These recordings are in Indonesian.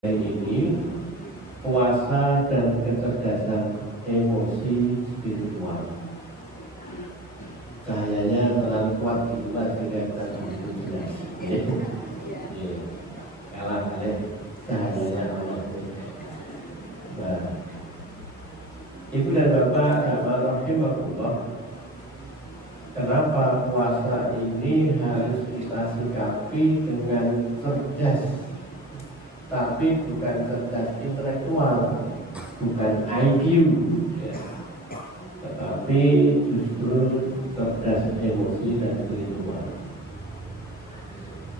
ini puasa dan kecerdasan emosi spiritual. Cahayanya terlalu kuat kita tidak jelas. Kalah kalian cahayanya Allah. Nah, Ibu dan Bapak rahimahullah, kenapa puasa ini harus kita sikapi dengan cerdas? Tapi bukan cerdas intelektual, bukan IQ, ya. Tetapi justru cerdas emosi dan spiritual.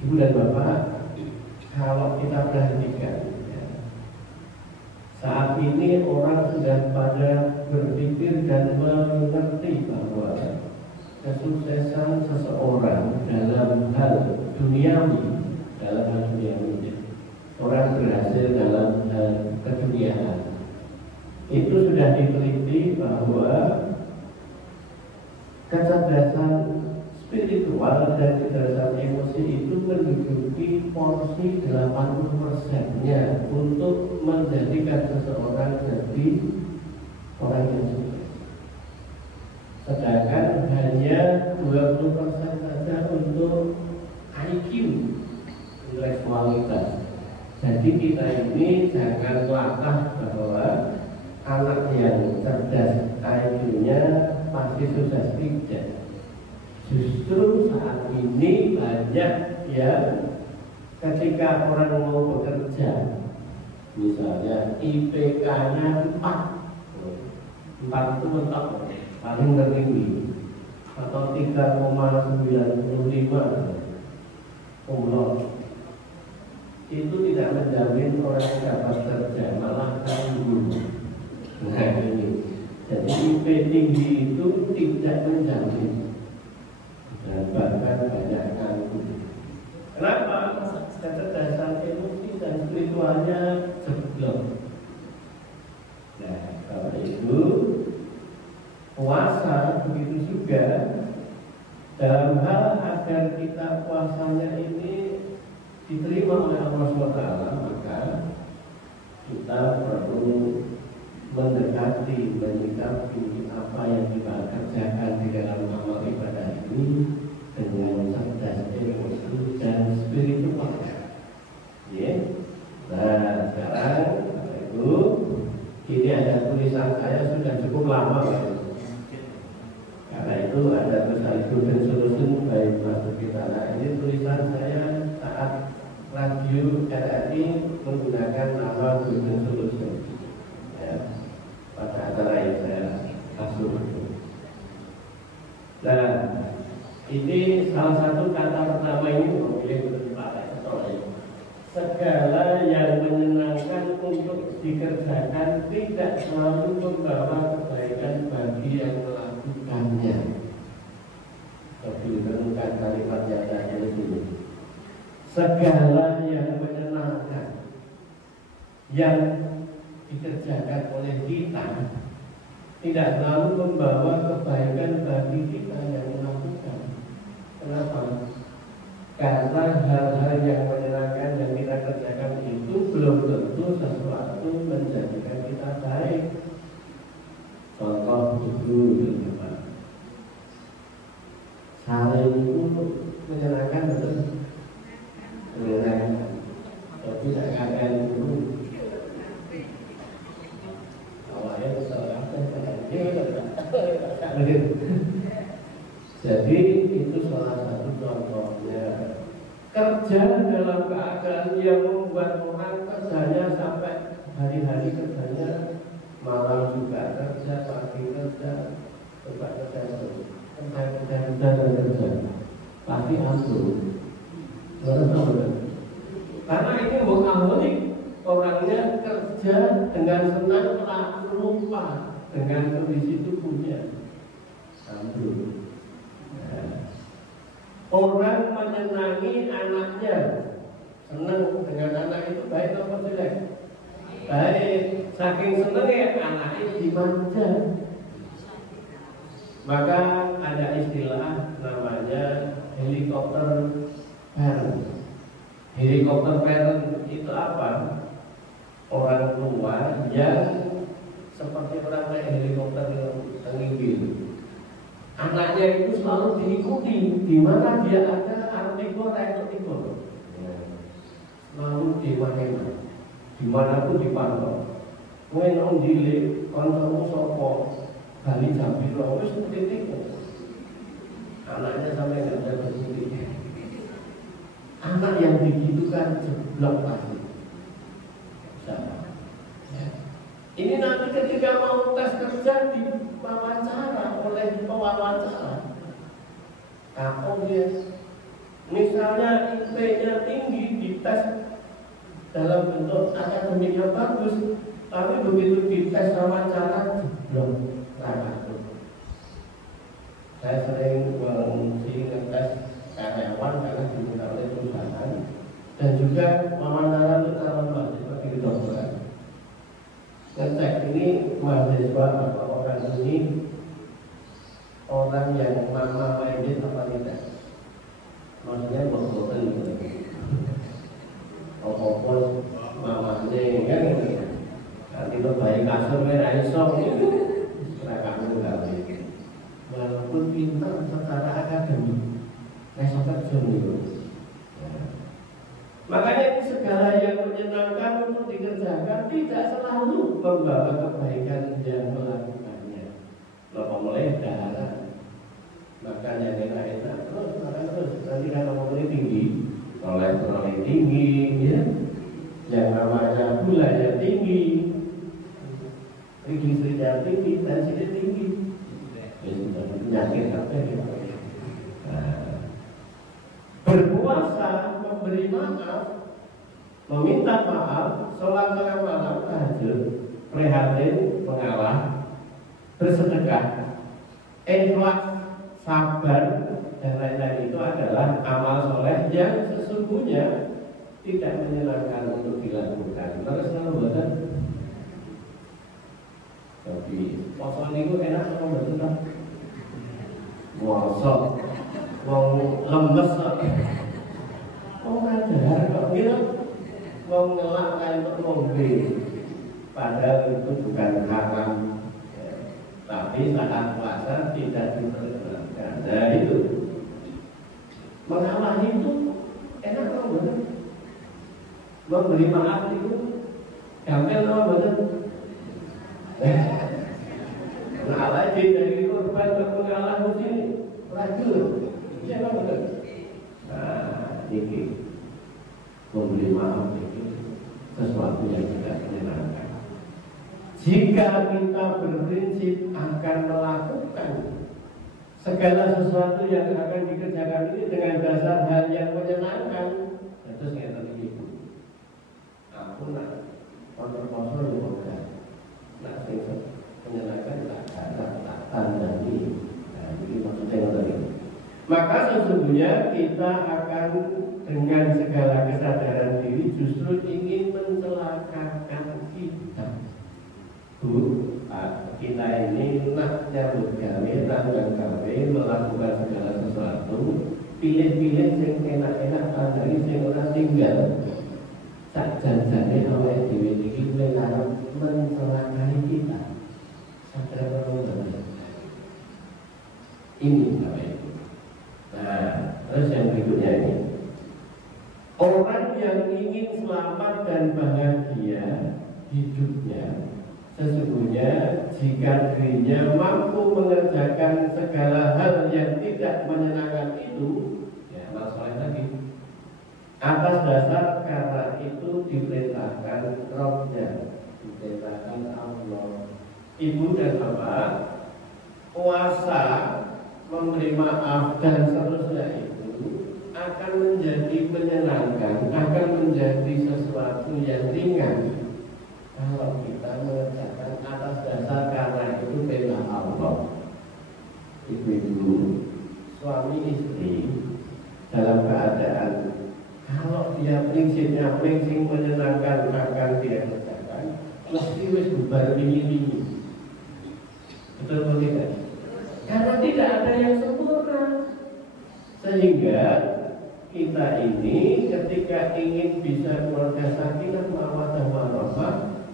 Ibu dan Bapak, kalau kita perhatikan, ya, saat ini orang sudah pada berpikir dan mengerti bahwa kesuksesan seseorang dalam hal duniawi, orang berhasil dalam keduniaan, itu sudah diteliti bahwa kecerdasan spiritual dan kecerdasan emosi itu menduduki porsi 80%-nya untuk menjadikan seseorang jadi orang yang sukses. Sedangkan hanya 20% saja untuk IQ, intelektualitas. Jadi kita ini jangan latah bahwa anak yang cerdas IQ-nya pasti sukses, tidak. Justru saat ini banyak yang ketika orang mau bekerja, misalnya IPK-nya 4 itu mentok paling tertinggi, atau 3,95 umlot, itu tidak menjamin orang dapat kerja, malah tanggung. Nah ini, jadi IP tinggi itu tidak menjamin, dan bahkan banyak tanggung. Kenapa? Kecerdasan emosi dan spiritualnya jeblok. Nah, kalau itu puasa begitu juga, dalam hal agar kita puasanya ini diterima oleh Allah SWT, maka kita perlu mendekati, menyikapi apa yang kita kerjakan di dalam amal ibadah ini dengan cerdas emosi dan spiritual. Ya. Nah, sekarang Ibu, ini ada tulisan saya sudah cukup lama, karena itu ada tulisan Golden Solution by Mas kita. Nah, ini tulisan saya saat Radio RRI menggunakan nama Golden Solution, ya, pada acara yang saya asuh. Nah, ini salah satu kata pertama ini memilih untuk dipakai. Segala yang menyenangkan untuk dikerjakan tidak selalu membawa kebaikan bagi yang melakukannya. Lebih menemukan kalimat yang tadi di sini. Segala yang menyenangkan yang dikerjakan oleh kita tidak selalu membawa kebaikan bagi kita yang melakukan. Kenapa? Karena hal-hal yang menyenangkan yang kita kerjakan itu belum tentu sesuatu menjadikan kita baik. Contoh itu, saling itu menyenangkan, betul? Tapi tidak akan dulu. Awalnya jadi itu salah satu contohnya. Kerja dalam keadaan yang membuat orang kerjanya sampai hari-hari kerjanya, malam juga kerja, pagi kerja, coba kerja pasti antum. Karena ini mengharmonik, orangnya kerja dengan senang, tak lupa dengan kondisi tubuhnya. Orang menyenangi anaknya, senang dengan anak itu baik atau jelek? Baik. Saking senangnya anaknya dimanja. Maka ada istilah namanya helikopter parent. Helikopter parent itu apa? yang seperti orang naik helikopter tinggi. Anaknya itu selalu diikuti, di mana dia ada artikel rektor, selalu dimana-mana, dimanapun dipantau. Mungkin orang dilik, konsermu sopo, Bali Jambi, wis seperti itu. Anaknya sampai nggak ada berhenti. Anak yang begitu kan jeblok pasti. Ini nanti ketika mau tes kerja di wawancara oleh pewawancara, kalau dia misalnya IP-nya tinggi di tes dalam bentuk akademiknya bagus, tapi begitu di tes wawancara belum rapat. Saya sering mengisi ngetes karyawan karena diminta oleh perusahaan dan juga wawancara untuk calon mahasiswa di kedokteran. Ngecek ini mahasiswa atau orang ini orang yang mama minded apa tidak? Maksudnya bosan gitu. Opos mamanya kan nanti lo bayi kasur merah iso gitu. Mereka enggak gitu. Walaupun pintar secara akademik, esok kerja gitu. Makanya segala yang menyenangkan untuk dikerjakan tidak selalu membawa kebaikan yang melakukannya. Kalau mulai darah, makan yang enak-enak, terus makan terus. Nanti kalau mulai tinggi, kolesterol tinggi, ya, yang namanya gulanya tinggi, trigliserida tinggi, tensinya tinggi, penyakit apa ya? Berpuasa, memberi maaf, meminta maaf, sholat tengah malam, tahajud, prihatin, mengalah, bersedekah, ikhlas, sabar, dan lain-lain itu adalah amal soleh yang sesungguhnya tidak menyenangkan untuk dilakukan. Terus kalau betul, tapi puasa itu enak kalau betul kan? Puasa mau lemes mau ada kok gitu mau ngelak kayak untuk ngombe padahal itu bukan haram ya. Tapi saat puasa tidak diperkenankan. Nah itu mengalah itu enak kok betul, memberi maaf itu gampang kok betul. Mengalah dari korban ke mengalah mesti rajin. Ya betul. Nah, ini memberi maaf itu sesuatu yang tidak menyenangkan. Jika kita berprinsip akan melakukan segala sesuatu yang akan dikerjakan ini dengan dasar hal yang menyenangkan, terus kita begitu. Aku nak kontrol juga, nak menyenangkan tak tandani. Nah, ini maksudnya tadi. Maka sesungguhnya kita akan dengan segala kesadaran diri justru ingin mencelakakan kita. Kita ini nak nyambut gawe, nak gawe, melakukan segala sesuatu, pilih-pilih yang enak-enak, dari yang orang tinggal. Sak janjane awake dhewe iki melarang mencelakai kita. Sadar orang ini apa itu? Nah, terus yang berikutnya ini, orang yang ingin selamat dan bahagia hidupnya, sesungguhnya jika dirinya mampu mengerjakan segala hal yang tidak menyenangkan itu, ya masalah lagi. Atas dasar karena itu diperintahkan Rabbnya, diperintahkan Allah. Ibu dan bapak, puasa, memberi maaf dan seterusnya itu akan menjadi menyenangkan, akan menjadi sesuatu yang ringan kalau kita mengerjakan atas dasar karena itu bela Allah. Ibu-ibu, suami istri dalam keadaan kalau dia prinsipnya prinsip menyenangkan akan dia kerjakan, mesti wis bubar ini. Betul tidak? Karena tidak ada yang sempurna, sehingga kita ini ketika ingin bisa keluarga sakinah mawaddah warahmah,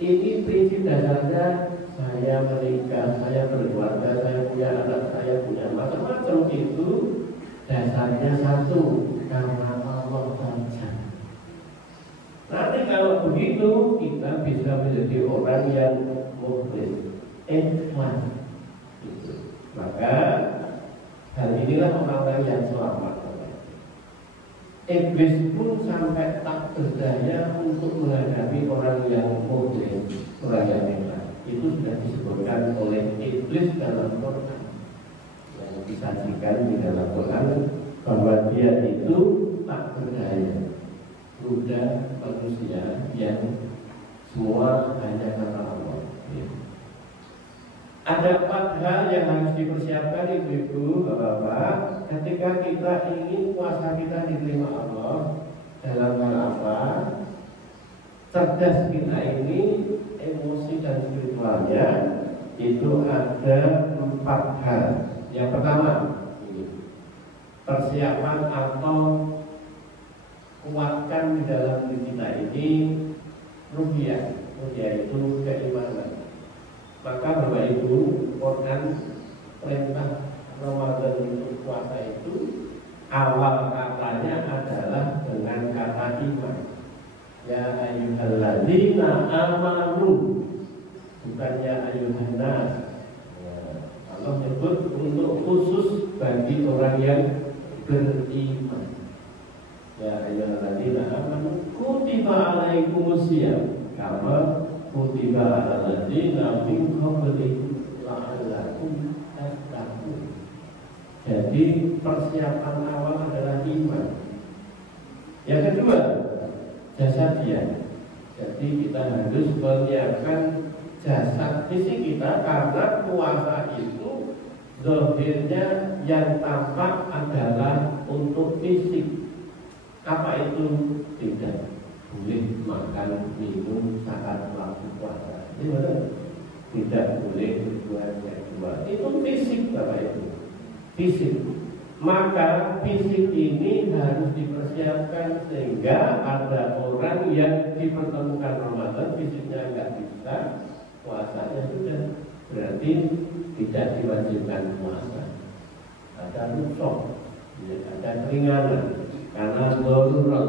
ini prinsip dasarnya. Saya menikah, saya berkeluarga, saya punya anak, saya punya macam-macam, itu dasarnya satu, karena Allah saja. Nanti kalau begitu kita bisa menjadi orang yang mukhlis, ikhlas. Maka hal inilah orang-orang yang selamat. Iblis pun sampai tak berdaya untuk menghadapi orang yang mukhlis, orang yang ikhlas. Itu sudah disebutkan oleh iblis dalam Quran, yang disajikan di dalam Quran, bahwa dia itu tak berdaya, budak manusia yang semua hanya karena Allah. Ada 4 hal yang harus dipersiapkan ibu-ibu, bapak-bapak, ketika kita ingin puasa kita diterima Allah. Dalam hal apa? Cerdas kita ini, emosi dan spiritualnya itu ada 4 hal. Yang pertama, persiapan atau kuatkan di dalam diri kita ini ruhiyah. Ruhiyah itu keimanan. Maka Bapak Ibu, Quran perintah Ramadan untuk puasa itu awal katanya adalah dengan kata iman. Ya ayyuhalladzina amanu, bukan ya ayyuhan nas. Allah menyebut untuk khusus bagi orang yang beriman. Ya ayyuhalladzina amanu kutiba alaikumusiyam kama kutiba alal ladzina min qablikum la'allakum tattaqun. Jadi persiapan awal adalah iman. Yang kedua, jasadiah. Jadi kita harus menyiapkan jasad fisik kita, karena puasa itu zahirnya yang tampak adalah untuk fisik. Apa itu? Tidak boleh makan minum saat waktu puasa. Ini benar. Tidak boleh berbuat seksual. Itu fisik, Bapak Ibu. Fisik. Maka fisik ini harus dipersiapkan, sehingga ada orang yang dipertemukan Ramadan fisiknya nggak bisa, puasanya sudah, berarti tidak diwajibkan puasa. Ada rusak, ada keringanan karena darurat,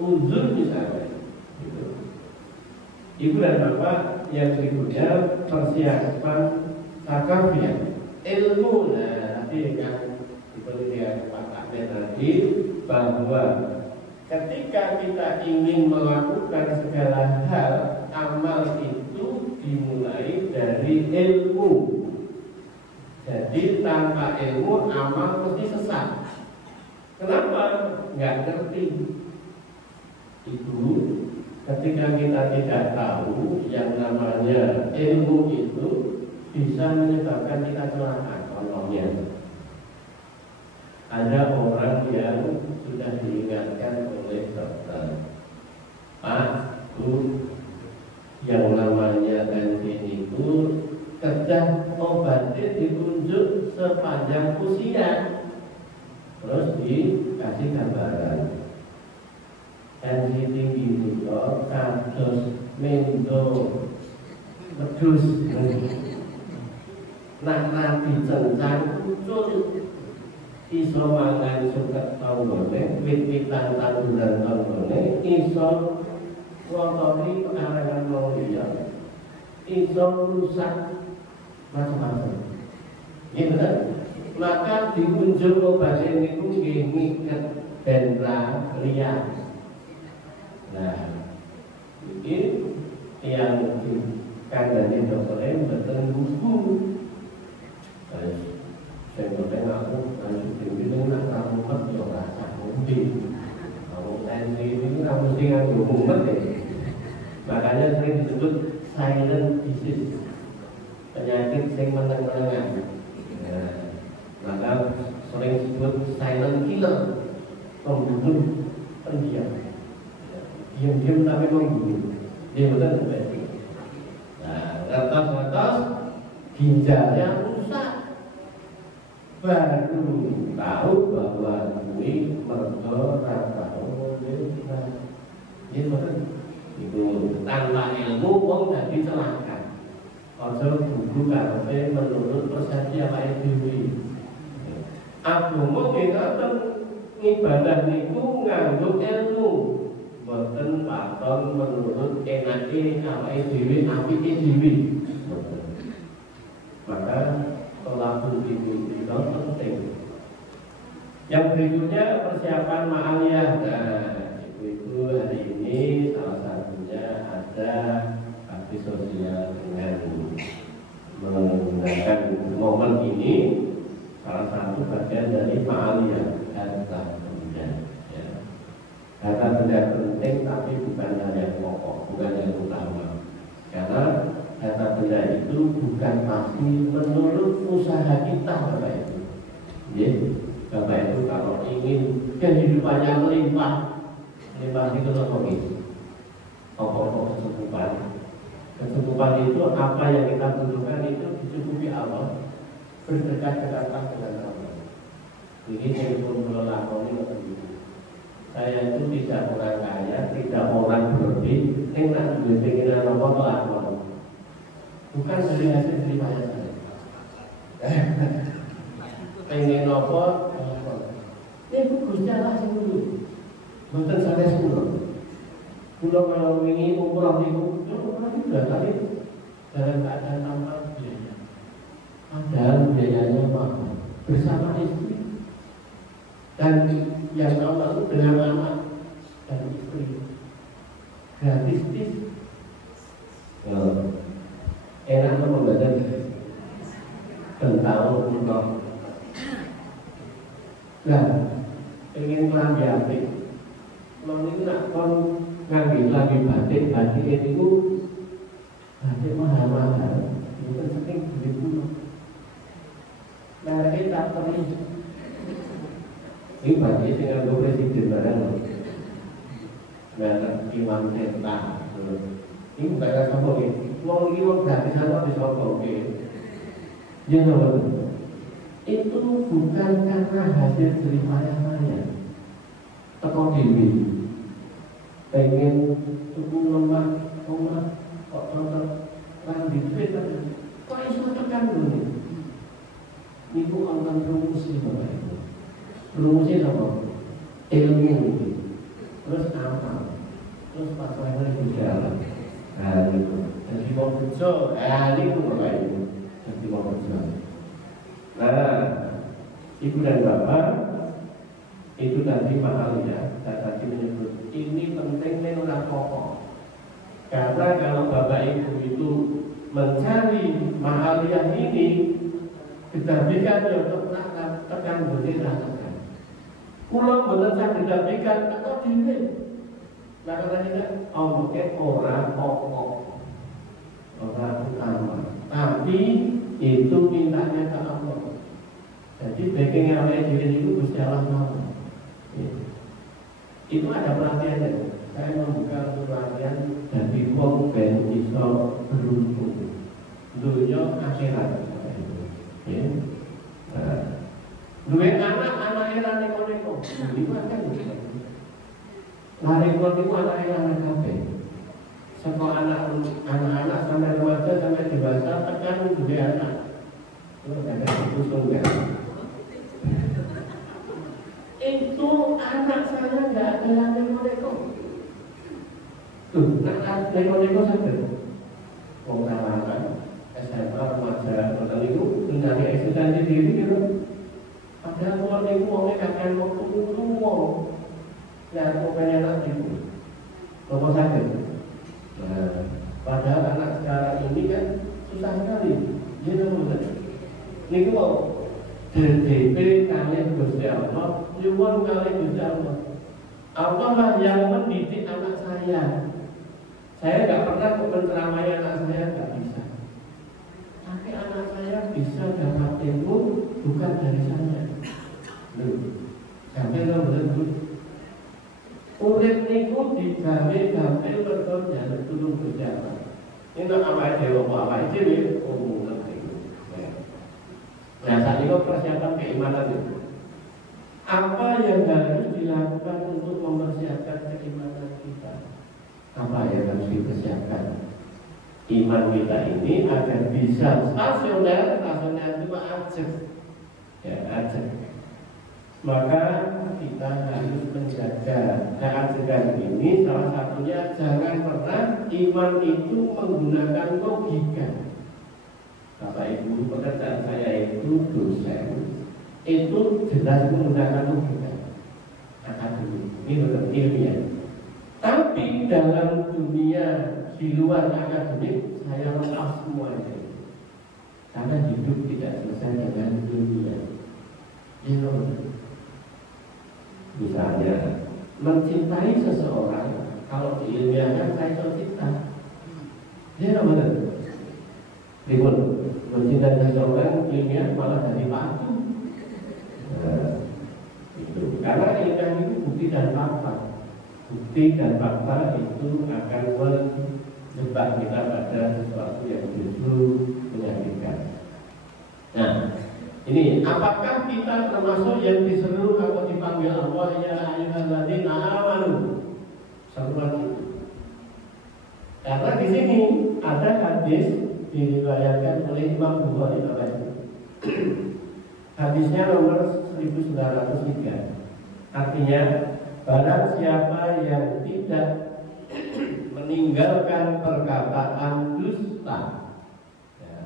uzur misalnya. Ibu dan bapak, yang berikutnya persiapan sakafiyah, ilmu. Yang diberikan Pak Ahmed tadi, bahwa ketika kita ingin melakukan segala hal, amal itu dimulai dari ilmu. Jadi tanpa ilmu amal mesti sesat. Kenapa? Nggak ngerti. Itu ketika kita tidak tahu yang namanya ilmu itu bisa menyebabkan kita celaka. Contohnya, ada orang yang sudah diingatkan oleh dokter, Pak, Bu, yang namanya tensi itu kerja obatnya ditunjuk sepanjang usia. Terus dikasih gambaran, tensi tinggi itu kados mendo wedhus. Nak nabi cencang ucul, iso mangan suket tanggone, wit-witan tanduran tanggone, iso ngotori pekarangan wong liya, iso rusak macam-macam. Gitu kan? Maka diunjuk obatnya niku nggih ngiket bendra liya. Nah, ini yang dikandani dokternya mboten buku. Saya bertanya aku, ini nak kamu kan ya rasa mungkin kamu tensi ini kamu mesti nganggo mumet ya. Makanya sering disebut silent disease, penyakit yang meneng-menengan. Nah, maka sering disebut silent killer, pembunuh pendiam. Diam-diam tapi membunuh. Dia betul berarti. Nah, kertas-kertas ginjalnya rusak. Baru tahu bahwa ini mergo rasa ini Itu tanpa ilmu wong dadi celaka. Aja buku karepe menurut persepsi awake dhewe. Agama nggih ngoten ibadah niku nganggo ilmu. Boten paton menurut enake awake dhewe apike dhewe. Maka tolakul itu penting. Yang berikutnya persiapan ma'aliyah. Nah, ibu-ibu hari ini salah satunya ada bakti sosial dengan menggunakan momen ini, salah satu bagian dari ma'aliyah harta benda. Ya. Harta benda penting tapi bukan yang pokok, bukan yang utama. Karena harta benda itu bukan pasti menurut usaha kita, Bapak Ibu. Ya. Bapak Ibu kalau ingin kehidupannya melimpah itu apa? Pokok kecukupan. Kecukupan itu apa yang kita butuhkan itu dicukupi Allah, berdekatan dengan Allah. Ini saya pun melakoni saya itu tidak orang kaya, tidak orang berlebih, enak juga pengen apa melakoni. Bukan dari hasil jerih payah saya. Pengen apa? Ini bagusnya lah dulu. Bukan sampai 10. Kalau kalau ingin umroh itu sudah kali dalam keadaan tanpa biaya. Padahal biayanya mahal bersama istri dan yang lalu dengan anak dan istri gratis enak membaca tentang umroh. Nah, ingin kelambi api kalau ini nak kon ngambil lagi batik itu batik mahal-mahal itu sering dibunuh. Mereka tak terus ini batik dengan dua presiden barang mereka Imam Tenta ini bukan sombong ini uang ini uang gratis atau disombong ya itu bukan karena hasil jerih payah teko dewi pengen tuku lemak kok orang di Twitter kok iso tekan dulu niku angkat rumusnya Bapak Ibu. Rumusnya apa? Ilmu terus amal terus pasangan itu jalan. Nah itu jadi mau kerja ini Bapak Ibu jadi mau kerja. Nah Ibu dan Bapak itu tadi ma'aliyah, saya tadi menyebut ini penting menurut pokok. Karena kalau Bapak Ibu itu mencari ma'aliyah ini, kedabikan yang tekan boleh rasakan. Pulang benar kedabikan atau diri. Karena orang pokok, orang utama. Tapi itu mintanya ke Allah. Jadi bagian yang oleh diri itu Gusti Allah mau. Itu ada pelatihannya. Saya membuka pelatihan dari wong ben iso beruntung dunia akhirat. Ya. Duwe anak era neko-neko. Itu kan lari itu anak era kabeh. Sekolah anak-anak sampai remaja sampai dewasa tekan duwe anak. Itu ada usul ya. Itu anak saya nggak ada yang neko-neko. Tuh, anak neko-neko saja. Wong kalangan SMA remaja tentang itu mencari eksistensi diri gitu. Padahal wong neko wongnya kakek mau tunggu ya mau pengen anak itu. Apa saja. Nah, padahal anak sekarang ini kan susah sekali. Ya betul. Niku mau DP kalian Gusti Allah, nyuwun kalian Gusti Allah. Apalah yang mendidik anak saya? Saya nggak pernah menceramai anak saya, nggak bisa. Tapi anak saya bisa dapat ilmu bukan dari saya. Sampai lo betul. Urip niku digawe gampil berdoa tulung Gusti Allah. Ini apa dewa dhewe umum. Nah, saat itu persiapan keimanan itu. Apa yang harus dilakukan untuk mempersiapkan keimanan kita? apa yang harus dipersiapkan iman kita ini agar bisa stasioner itu ajak, ya ajak. Maka kita harus menjaga keajakan ini. Salah satunya jangan pernah iman itu menggunakan logika. Bapak Ibu, pekerjaan saya itu dosen, itu jelas menggunakan logika akademik, ini betul ilmiah. Tapi dalam dunia di luar akademik saya lepas semuanya, karena hidup tidak selesai dengan dunia. Misalnya mencintai seseorang, kalau diilmiahkan saya cinta, dia benar. Ribut, mencintai seseorang ilmiah malah jadi batu. Itu karena ilmiah itu bukti dan fakta. Bukti dan fakta itu akan menjebak kita pada sesuatu yang justru menyakitkan. Nah, ini apakah kita termasuk yang diseru atau dipanggil Allah ya ayyuhalladzina amanu? Seruan itu. Karena di sini ada hadis diriwayatkan oleh Imam Bukhari namanya. Hadisnya nomor 1903. Artinya, barang siapa yang tidak meninggalkan perkataan dusta, ya,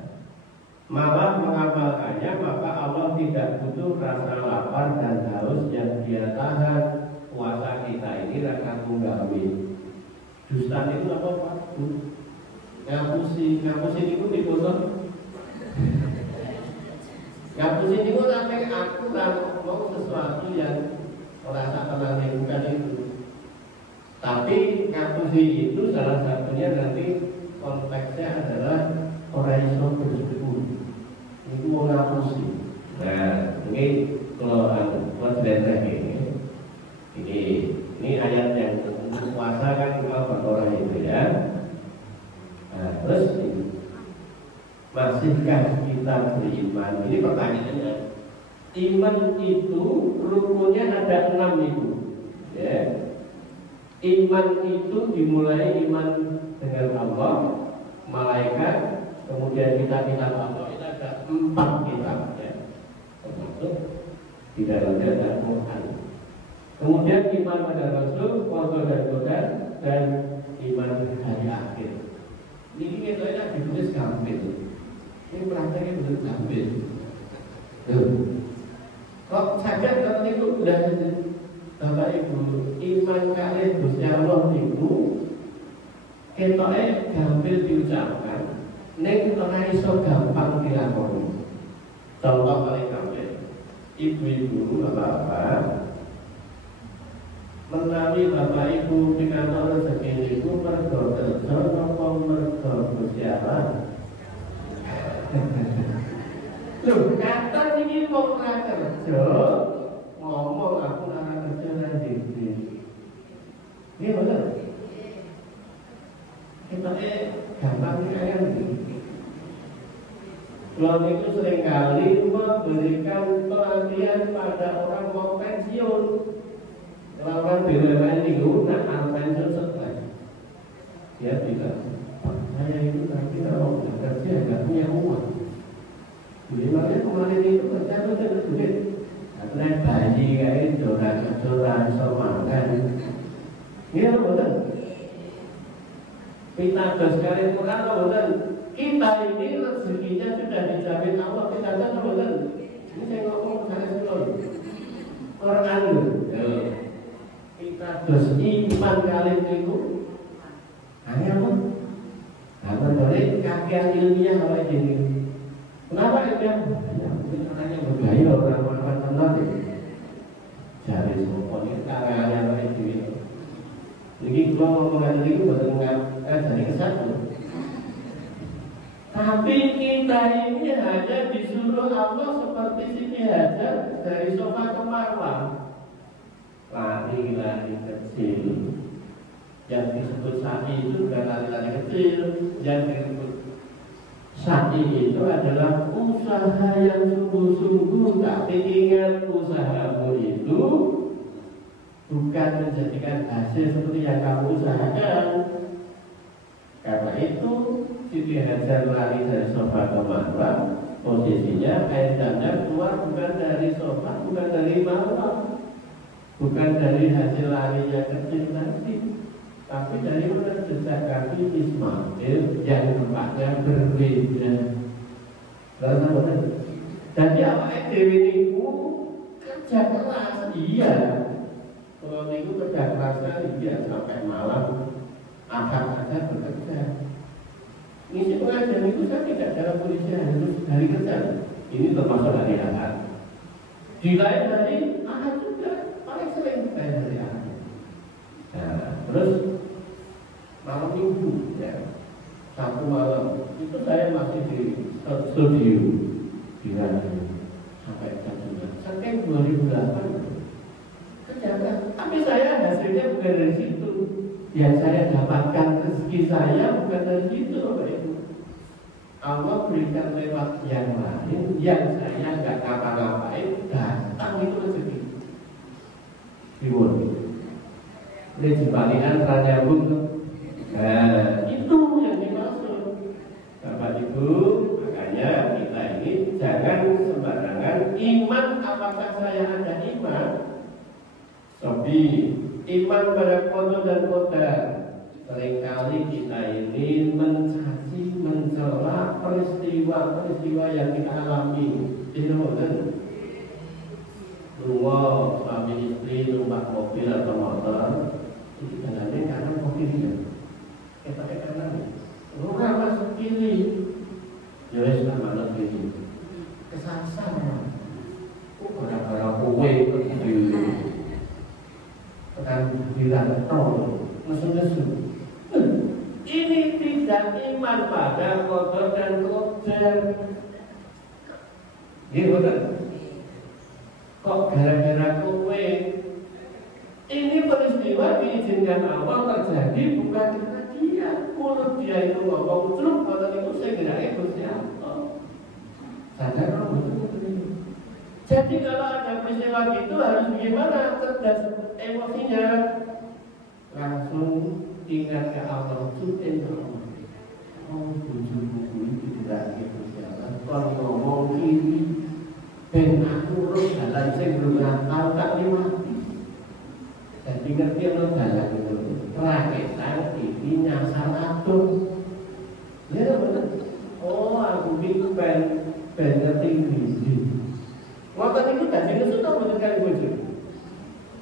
malah mengamalkannya, maka Allah tidak butuh rasa lapar dan haus yang dia tahan. Puasa kita ini rasa tunggawi. Dusta itu apa Pak? Ngapusi itu dipotong. Ngapusi itu sampai aku ngomong sesuatu yang merasa tenang bukan itu. Tapi ngapusi itu salah satunya nanti konteksnya adalah orang yang bersyukur. Itu mau ngapusi. Nah, ini kalau sudah ini ayat yang untuk puasa kan kalau orang itu ya. Nah, terus masihkah kita beriman? Ini pertanyaannya. Iman itu rukunnya ada 6 itu. Ya. Iman itu dimulai iman dengan Allah, malaikat, kemudian kitab-kitab Allah. Itu ada 4 kitab ya. Termasuk di dalamnya ada Quran. Kemudian iman pada Rasul, qadar dan qadar, dan iman hari akhir. Ini kita ditulis gampil. Ini prakteknya betul gampil. Kok saja kalau itu udah Bapak Ibu, iman kalian Gusti Allah itu ketoknya gampil diucapkan, nek ora iso gampang dilakoni. Contoh paling gampil, ibu-ibu, bapak-bapak, menawi Bapak Ibu di kantor rezeki itu mergo kerja apa mergo Gusti Allah. Loh, kata ini mau kerja, ngomong aku ora kerja nanti. Ini benar. Kita gampang kayak ini. Kalau itu seringkali memberikan pelatihan pada orang mau pensiun. Lawan BUMN itu nak pensiun setelah dia bilang, saya itu nanti kalau kerja nggak punya uang. Makanya kemarin itu kerja betul duit. Karena bayi kayak joran somangan. Iya betul. Kita sekali Quran betul. Kita ini rezekinya sudah dijamin Allah. Kita betul. Ini saya ngomong sana sebelum Quran itu. Kita iman kali itu hanya apa? Karena dari kajian ilmiah apa ini? Kenapa ilmiah? Ya mungkin orangnya berbahaya orang tenang deh. Jari sopan ini karangannya apa ini? Jadi kalau ngomong itu betul jadi kesatu. Tapi kita ini hanya disuruh Allah seperti Siti Hajar dari sofa ke marwah. Lari-lari kecil. Yang disebut sa'i itu bukan lari-lari kecil. Yang disebut sa'i itu adalah usaha yang sungguh-sungguh. Tapi ingat usahamu itu bukan menjadikan hasil seperti yang kamu usahakan. Karena itu Siti Hajar lari dari sofa ke Marwah, posisinya air zam-zam keluar bukan dari sofa, bukan dari Marwah, bukan dari hasil larinya kecil tadi, tapi dari mana jejak kaki Ismail yang tempatnya berbeda. Jadi apa Dewi niku kerja keras, iya. Kalau niku kerja kerasnya iya sampai malam, akan saja bekerja. Ngisi pengajian itu saya tidak dalam kondisi harus hari kerja. Ini termasuk hari Ahad. Di lain hari Ahad juga paling sering lain hari Ahad. Nah, terus malam minggu ya, Sabtu malam itu saya masih di studio di radio sampai jam 9. Sampai 2008 kerja, tapi saya hasilnya bukan dari situ. Yang saya dapatkan rezeki saya bukan dari situ, Bapak Ibu. Allah berikan lewat yang lain, yang saya nggak ngapa-ngapain, datang itu rezeki. Ibu, ini jembalian ternyambung. Nah, itu yang dimaksud, Bapak Ibu. Makanya kita ini jangan sembarangan iman. Apakah saya ada iman? Sobi, iman pada qada dan qadar. Seringkali kita ini mencaci, mencela peristiwa-peristiwa yang kita alami. Itu betul. Lunga suami istri numpak mobil atau motor, itu jalannya kanan mobilnya. Kita kanan. Lunga masuk kiri. Ya wis mana kiri. Kesasar. Gara-gara kowe itu akan bilang tolong nesu-nesu. Ini tidak iman pada qadar dan qadar. Gitu kan? Kok gara-gara kowe? Ini peristiwa diizinkan Allah terjadi bukan karena dia. Mulut dia itu ngomong truk, kalau itu saya kira Gusti Allah. Sadar kalau betul ini. Jadi kalau ada peristiwa gitu harus bagaimana? Cerdas emosinya. Langsung ingat ke Allah, cutin ke Allah. Oh, bujuku itu tidak gitu siapa. Kalau ngomong kiri, ben aku urus jalan saya belum tahu tak mati. Jadi ngerti lo jalan itu. Raketan ini nyasar atur. Ya benar. Oh, aku itu ben ngerti ini. Waktu itu tadi itu sudah mendengar bujuk.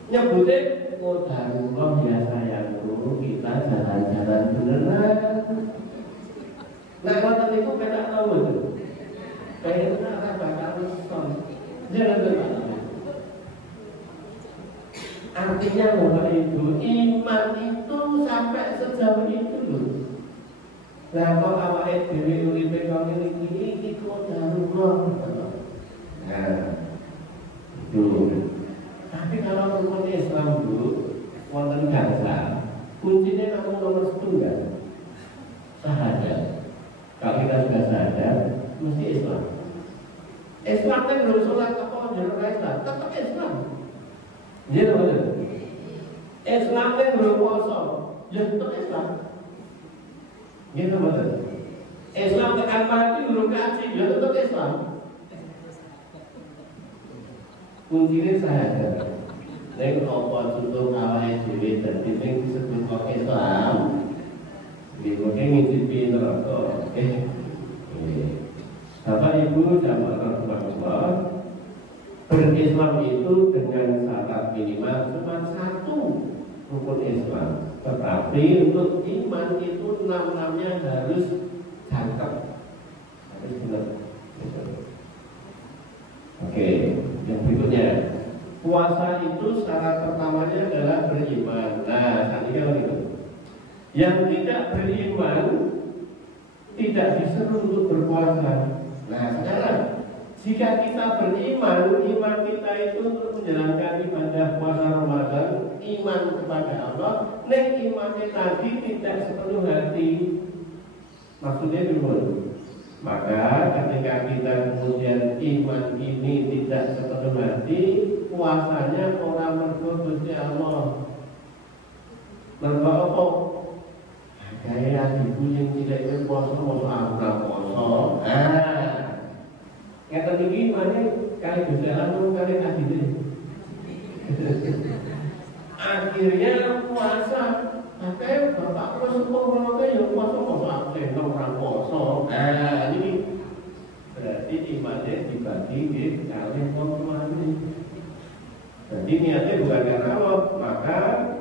Nyebutnya qadarullah ya sayangku, kita jalan-jalan beneran. Nah waktu itu kita tahu betul. Kayaknya arah bakal son. Jangan lupa. Artinya Bapak Ibu, iman itu sampai sejauh itu loh. Nah kalau awalnya dewi uripe kau ini qadarullah. Nah itu. Tapi kalau rukun Islam dulu, wonten gangsal, kuncinya kamu nomor 1 kan? Syahadat. Kalau kita sudah sadar, mesti Islam. Islam kan belum sholat apa jalur Islam, tetap Islam. Iya betul. Islam kan belum puasa, ya tetap Islam. Gitu betul. Islam tekan mati belum kaji, ya tetap Islam. Kuncinya syahadat. Nek apa contoh awake dhewe dadi ning disebut kok Islam. Iki mungkin ngicipi neraka. Bapak Ibu jamaah rahmatullah, berislam itu dengan syarat minimal cuma 1 rukun Islam. Tetapi untuk iman itu 6-6-nya harus cakep, harus benar. Oke, yang berikutnya, puasa itu syarat pertamanya adalah beriman. Nah, tadi kan begitu. Yang tidak beriman tidak disuruh untuk berpuasa. Nah, sekarang jika kita beriman, iman kita itu untuk menjalankan ibadah puasa Ramadan, iman kepada Allah, nek imannya tadi tidak sepenuh hati. Maksudnya dulu. Maka ketika kita kemudian iman ini tidak sepenuh hati, puasanya orang mergo Gusti Allah. Mergo apa? Kayak adikku yang cilik poso mau aku ora poso. Ngeten iki mane kali Gusti Allah kali adike. Akhirnya puasa. Makanya bapak terus ngomong ya puasa aku ora poso. Ini berarti imannya dibagi kali kontuani. Jadi niatnya bukan karena Allah, maka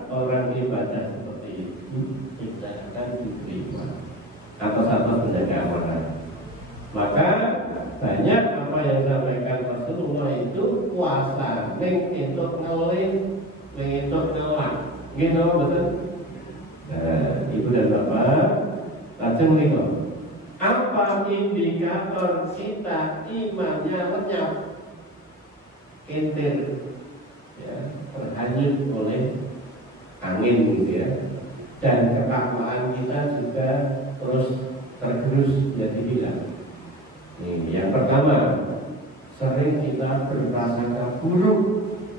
orang ibadah seperti itu tidak akan diterima atas menjaga amanah. Maka banyak apa yang disampaikan Rasulullah itu puasa, untuk ngeling, untuk ngelak, gitu betul. Nah, ibu dan bapak, lajeng nih apa indikator kita imannya lenyap, kentir, ya, terhanyut oleh angin, gitu ya, dan ketakwaan kita juga terus tergerus jadi hilang. Nih, yang pertama, sering kita berprasangka buruk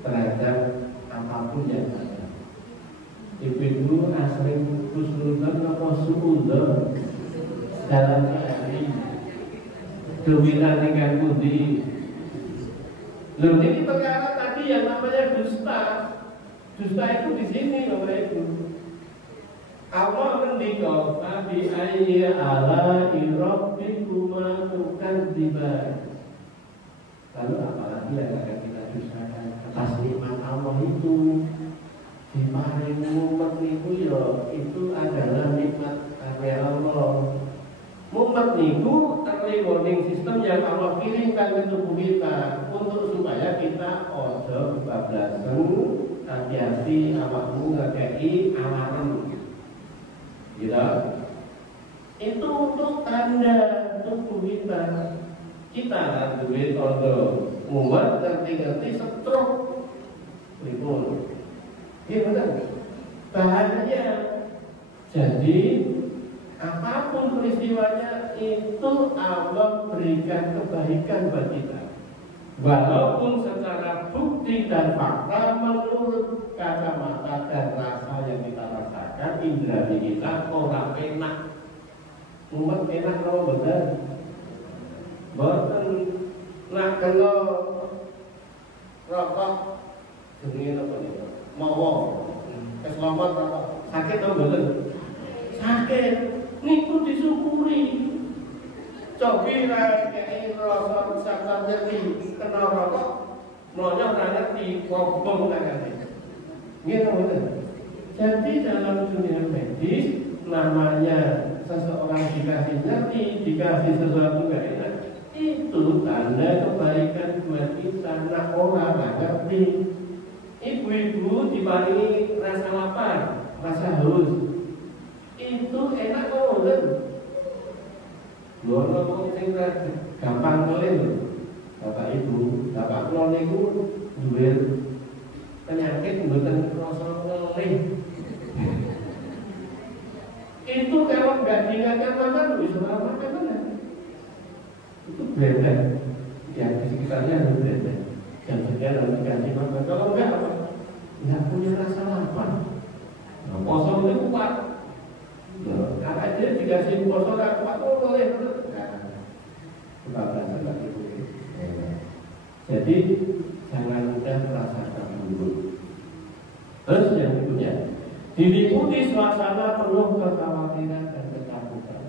terhadap apapun yang ada. Ibu asring husnudzon apa suudzon dalam sehari. Dominan dengan pundi. Loh, ini perkara tadi yang namanya dusta. Dusta itu di sini, Bapak Ibu. Allah mendikau Abi ayya ala rabbikuma tukadziban. Lalu apalagi yang akan kita dustakan atas nikmat Allah itu? Dimaringi umat itu ya, itu adalah nikmat karya Allah. Umat itu early warning system yang Allah kirimkan ke tubuh kita untuk supaya kita ojo kebablasan, hati-hati awakmu ngekei alarm. Gitu. Itu untuk tanda tubuh kita. Kita kan duit tondo umat ngerti-ngerti stroke. Ribut. Iya benar. Bahayanya. Jadi apapun peristiwanya itu Allah berikan kebaikan buat kita. Walaupun secara bukti dan fakta menurut kacamata dan rasa yang kita rasakan, indra kita orang enak. Umat enak kalau benar. Boten nak kena rokok jenenge apa niku? Mawa. Keslamat rokok. Sakit atau betul? Sakit. Niku disyukuri. Cobi ra kei rasa sakit nyeri kena rokok. Mlonya ora ngerti kobong tangane. Nggih betul. Jadi dalam dunia medis namanya seseorang dikasih nyeri, dikasih sesuatu gak enak, itu tanda kebaikan buat kita. Nah orang ngerti. Ibu-ibu diparingi rasa lapar, rasa haus, itu enak kok bener. Lho ngomong sing gampang kelin. Bapak Ibu, bapak kula niku duwe penyakit mboten krasa ngelih. Itu kalau nggak diingatkan makan, bisa makan mana? Itu beda. Yang di sekitarnya harus beda. Yang sekitar harus dikasih makan. Kalau enggak apa? Nggak punya rasa lapar. Nah, kosong itu kuat. Nah, dia dikasih kosong nggak kuat, oh boleh. Kebablasan lagi. Jadi jangan mudah merasakan buruk. Terus yang berikutnya, diliputi suasana penuh kekhawatiran dan ketakutan.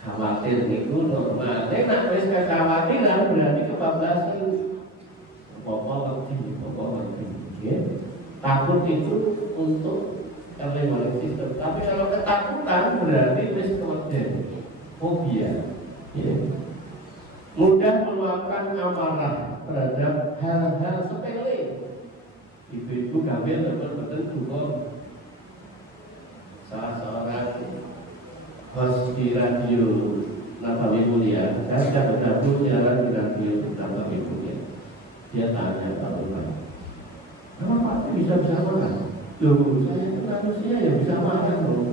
Khawatir itu normal. Nek wis kekhawatiran berarti kebablasan. Apa-apa ngerti. Takut itu untuk early system. Tapi kalau ketakutan berarti wis keweden. Fobia. Ya. Mudah meluapkan amarah terhadap hal-hal sepele. Ibu-ibu kami betul-betul juga salah seorang host di radio Nabawi Mulia. Saya sudah bergabung siaran di radio Nabawi Mulia. Dia tanya Pak Umar, kenapa bisa makan? Loh, saya itu manusia ya bisa makan loh.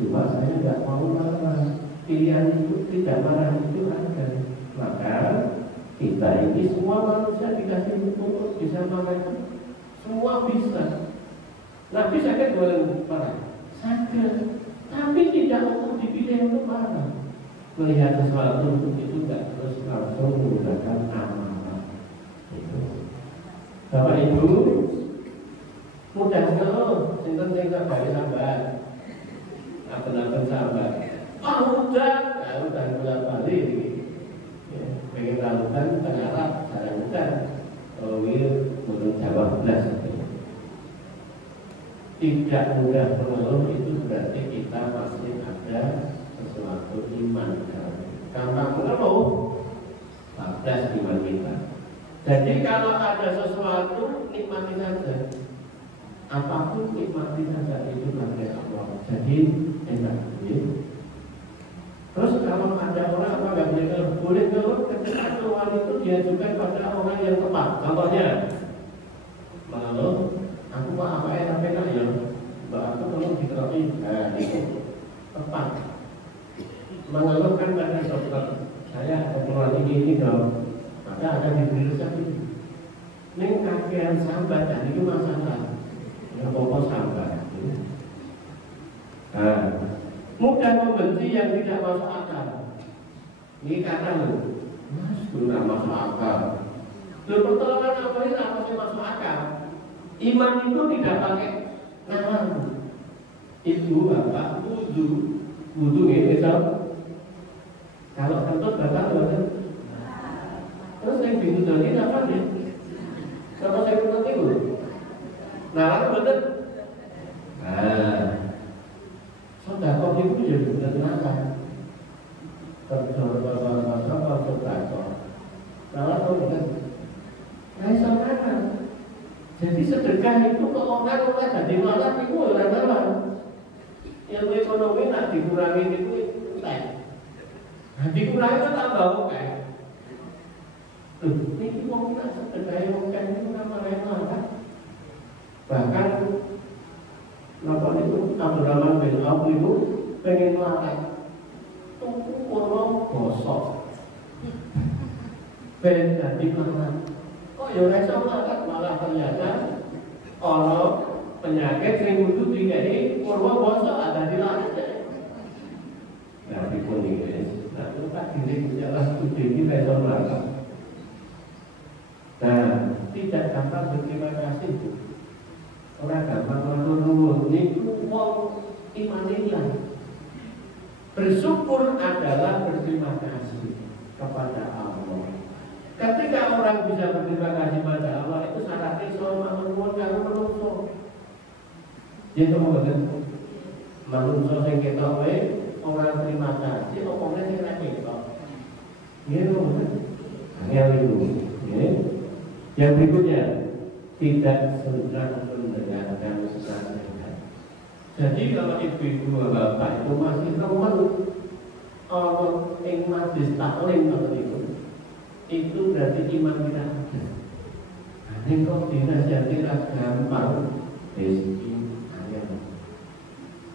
Cuma saya nggak mau marah. Pilihan itu tidak marah itu ada. Maka Kita ini semua manusia dikasih umur bisa makan, semua bisa. Nabi sakit boleh marah, sakit, tapi tidak untuk dipilih untuk marah. Melihat sesuatu itu tidak terus langsung menggunakan amarah. Bapak Ibu, mudah ngeluh, sinten sing sabari sambat, apa-apa sambat. Udah bolak-balik. Pengen lakukan pengarap cara bukan menurut jawab belas. Tidak mudah mengeluh itu berarti kita masih ada sesuatu iman. Gampang mengeluh, bablas iman kita. Jadi kalau ada sesuatu nikmati saja, apapun nikmati saja, itu dari Allah. Jadi enak. Terus kalau ada orang apa nggak boleh keluar? Boleh keluar ketika keluar itu diajukan pada orang yang tepat. Contohnya, mengeluh, aku pak apa ya tapi kan ya, mbak aku tolong diterapi, nah itu tepat. Mengeluhkan pada dokter, saya ada keluar ini dong, maka ada diberi sakit. Neng kakean sambat dan itu masalah, yang pokok sambat. Nah, mudah membenci yang tidak masuk akal. Ini kata lu, mas, tidak masuk akal. Lu pertolongan apa ini apa sih masuk akal? Iman itu tidak pakai nama. Itu apa? Wudu ini misal. Kalau kentut bapak betul. Terus yang diwudu ini apa nih? Sama saya kentut itu. Nah, betul. Nah. Sodako itu jadi benar kenapa? Sodako. Kalau itu benar, saudara. Jadi sedekah itu ke orang jadi malah itu orang. Ilmu ekonomi nak dikurangi itu entek. Nah dikurangi itu tambah oke. Ini mau kita sedekah oke itu nama rela kan? Bahkan napa itu Abdurrahman bin Auf itu pengen melarat, tunggu kurang bosok, pengen jadi melarat. Oh ya rasa melarat malah ternyata orang penyakit yang butuh dikai kurang bosok ada di larat. Nah di kuning guys, nah itu tak diri jalan studi kita rasa melarat. Nah tidak gampang berterima kasih. Orang gampang menurut ini uang iman ini. Bersyukur adalah berterima kasih kepada Allah. Ketika orang bisa berterima kasih kepada Allah, itu syaratnya soal menurut yang menurut. Jadi kemudian menurut yang kita orang terima kasih, orang yang kita. Ini kemudian hanya itu. Yang berikutnya tidak senang mendengarkan nasihat. Jadi kalau ibu-ibu bapak itu masih teman Allah yang majlis taklim itu berarti iman kita ada. Ini kok dinasihati gampang,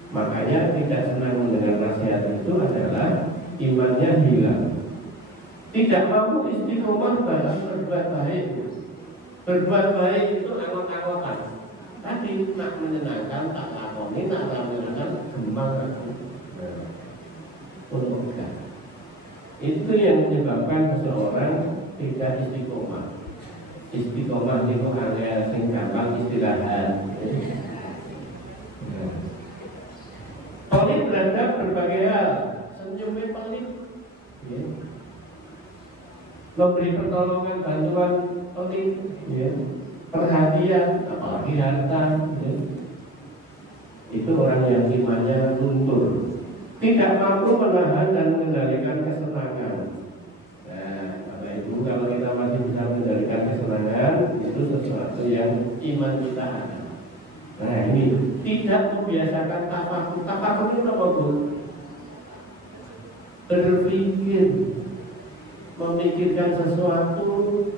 makanya tidak senang mendengar nasihat itu adalah imannya hilang. Tidak mampu istiqomah dalam berbuat baik. Berbuat baik itu anggota-anggota. Tadi nak menyenangkan, tak lakoni, nak menyenangkan, gembang untuk itu yang menyebabkan seseorang tidak istiqomah. Istiqomah itu hanya sing gampang istirahat. Pelit terhadap berbagai hal, senyumnya pelit. Memberi pertolongan, bantuan pelit, perhatian, apalagi harta, itu orang yang imannya luntur, tidak mampu menahan dan mengendalikan kesenangan. Nah, Bapak Ibu, kalau kita masih bisa mengendalikan kesenangan, itu sesuatu yang iman kita ada. Nah, ini tidak membiasakan tafakur. Tafakur itu apa, Bu? Berpikir, memikirkan sesuatu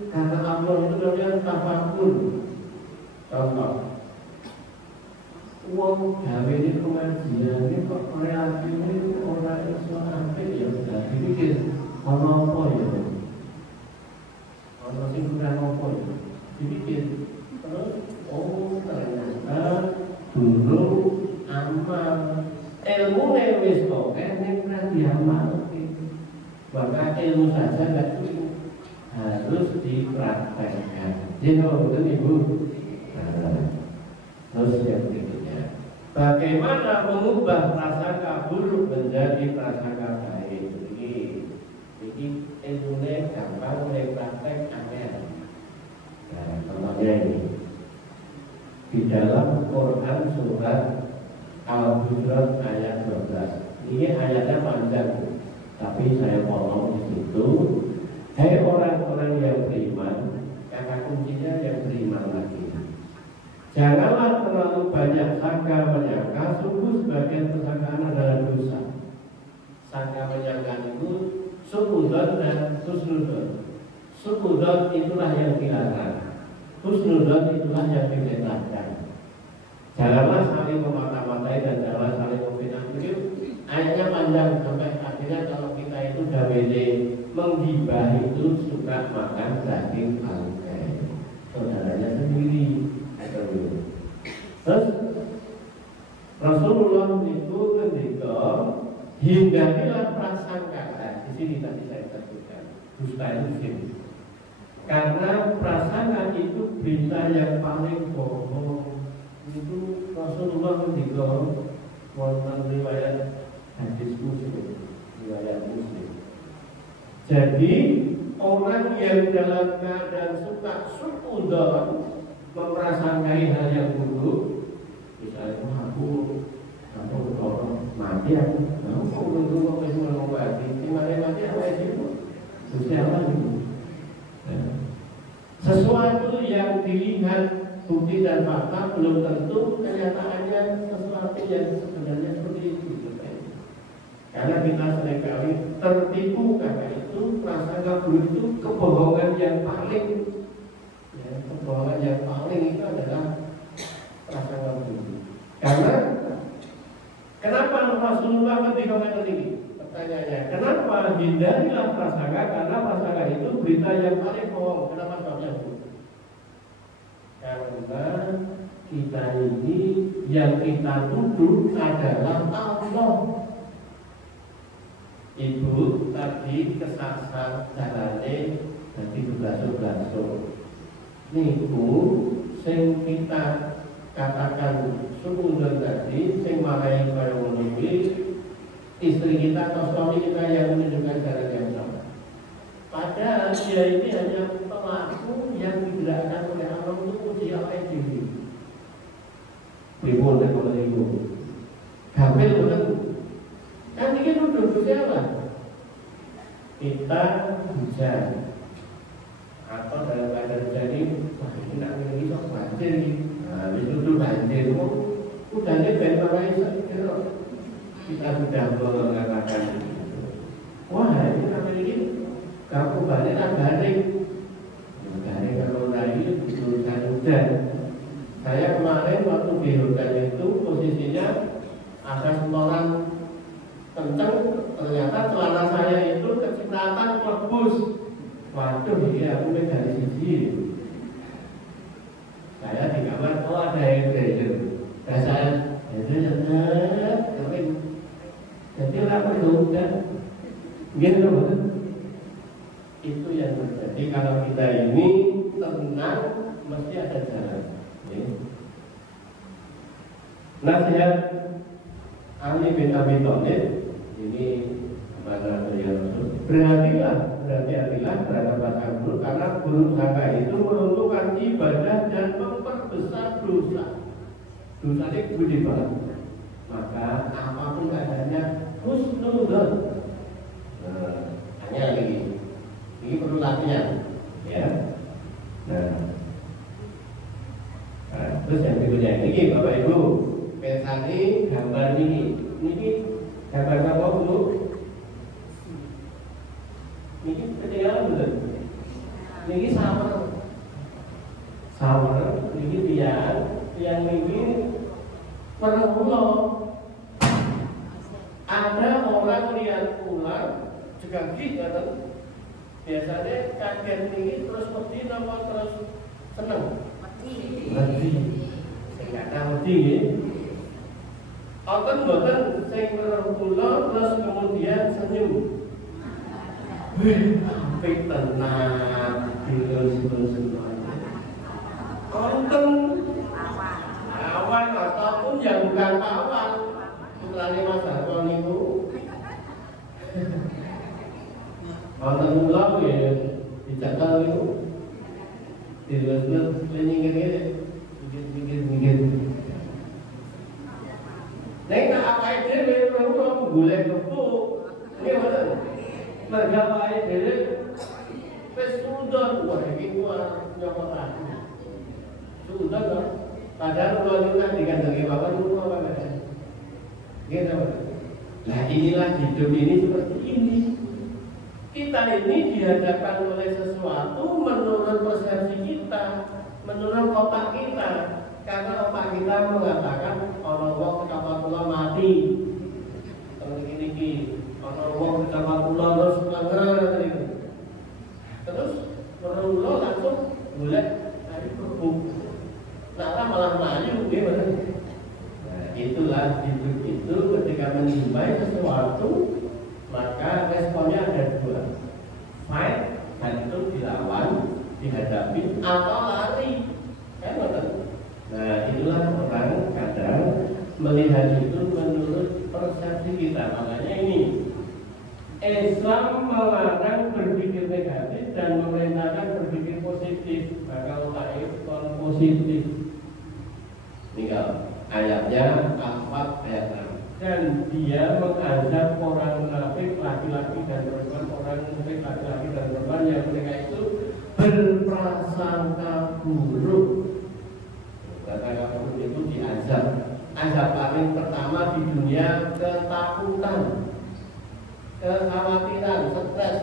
karena Allah itu namanya tafakur. Contoh, uang gawe ini pengajian ini kok relasi ini orang yang suara ya sudah dipikir apa ya. wis oke ning ora diamalke. Maka ilmu saja nggak cukup, harus dipraktekkan. Jadi betul Ibu. Terus yang berikutnya, bagaimana mengubah prasangka buruk menjadi prasangka baik? Ini ilmunya gampang, praktek angel. Nah, contohnya ini di dalam Quran surat Al-Hujurat ayat 12. Ini ayatnya panjang, tapi saya potong di situ. Hai orang-orang yang beriman, kata kuncinya yang beriman lagi. Janganlah terlalu banyak sangka menyangka, sungguh sebagian persangkaan adalah dosa. Sangka menyangka itu su'udzon dan husnudzon. Su'udzon itulah yang dilarang, husnudzon itulah yang diperintahkan. Janganlah saling memata-matai dan janganlah saling memfitnah. Ayatnya panjang sampai akhirnya kalau kita itu WD menggibah itu suka makan daging bangkai saudaranya sendiri. Terus Rasulullah itu ketika hindarilah prasangka. Di sini tadi saya sebutkan dusta itu di sini. Karena prasangka itu berita yang paling bohong. Itu Rasulullah ketika wonten riwayat hadis Muslim, riwayat Muslim. Jadi orang yang dalam keadaan suka suudzon, memprasangkai hal yang buruk, misalnya aku mati aku untuk mengobati, mati apa itu? Apa itu? Sesuatu yang dilihat bukti dan fakta belum tentu kenyataannya sesuatu yang sebenarnya seperti itu. Karena kita seringkali tertipu karena itu prasangka buruk itu kebohongan yang paling. Kebohongan yang paling itu adalah prasangka buruk. Karena kenapa Rasulullah ketika mengatakan ini? Pertanyaannya, kenapa hindarilah prasangka? Karena prasangka itu berita yang paling bohong. Kenapa sebabnya? Karena kita ini yang kita tuduh adalah Allah. Ibu tadi kesasar jalannya jadi tugas-tugas. Niku sing kita katakan suudzon tadi, sing marai kaya ngono istri kita atau suami kita yang menunjukkan jalan yang salah. Padahal dia ini hanya pelaku yang digerakkan oleh Allah untuk uji apa yang diri. Ibu dan kalau ibu, hamil betul. Kan ini duduk siapa? Kita hujan. Atau dalam keadaan hujan ini, wah ini nak milih kok banjir ini. Nah, itu banjir, udaranya benar-benar kita sudah mengatakan wah ini nak milih kamu banjir tak garing. Garing kalau lagi urusan hujan. Saya kemarin waktu di hutan itu posisinya ada setoran kencang, ternyata celana saya itu kecipratan klebus. Waduh, ini aku dari sisi. Saya di kamar, oh ada hydrator. Dan saya kering. Jadi orang berdoa, gitu betul. Itu yang terjadi kalau kita ini tenang, mesti ada jalan. Nasihat Ali bin Abi Thalib ini mana beliau berhati-hatilah terhadap prasangka buruk karena buruk sangka itu meruntuhkan ibadah dan memperbesar dosa. Dosa ini gede banget. Maka apapun keadaannya husnudzon. Hanya lagi ini perlu latihan, ya. Terus yang berikutnya ini Bapak Ibu, pesani gambar ini gambar apa dulu? Ini ketinggalan betul. Ini sama, ini tiang ini penuh. Ada orang lihat ular juga gitu kan? Biasanya kaget ini terus mati nama terus seneng. Mati. Saya nggak tahu Oten mboten sing weruh kula terus kemudian senyum. Wih, apik tenan dilus-lus semuanya. Oten awan ataupun yang bukan awan putrane Mas Harto niku. Wonten kula ya dicatat niku. Dilus-lus nyengir-nyengir mikir-mikir. Nek awake dhewe perlu golek kepuk. Nggih mboten. Merga awake dhewe wis sudon wah iki nyokotan. Sudon kok. Padahal kula niku dikandani bapak niku apa kan? Nggih ta. Nah inilah hidup ini seperti ini. Kita ini dihadapkan oleh sesuatu menurut persepsi kita, menurut otak kita. Karena otak kita mengatakan ana wong kapal kula mati. Terus iki ana wong kapal kula terus ngene. Terus kula langsung golek cari kerupuk. Nah, malah maju nggih bener. Nah, itulah hidup itu ketika menjumpai sesuatu maka responnya ada dua. Fight, dan itu dilawan, dihadapi atau lari. Kan betul. Nah itulah orang kadang melihat itu menurut persepsi kita. Makanya ini Islam melarang berpikir negatif dan memerintahkan berpikir positif. Maka otak itu positif. Ini kalau ayatnya Al-Fat ayat 6. Dan dia mengazab orang munafik laki-laki dan perempuan, orang munafik laki-laki dan perempuan yang mereka itu berprasangka buruk. Kata buruk itu diazab. Azab paling pertama di dunia ketakutan, kekhawatiran, stres,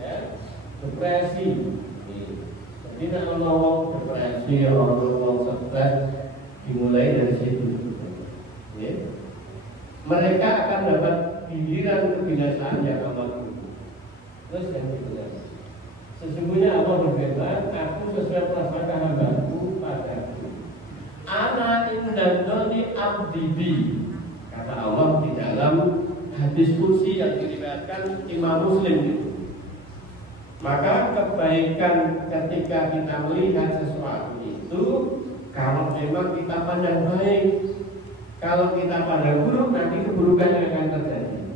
ya, depresi. Jadi kalau orang depresi, orang stres dimulai dari situ. Ya. Mereka akan dapat giliran kebinasaan yang amat buruk. Terus yang kedua, sesungguhnya Allah berfirman, aku sesuai prasangka hambaku padaku. Ana indandoni abdibi, kata Allah di dalam hadis kursi yang diriwayatkan Imam Muslim itu. Maka kebaikan ketika kita melihat sesuatu itu, kalau memang kita pandang baik. Kalau kita pandang buruk, nanti keburukan yang akan terjadi.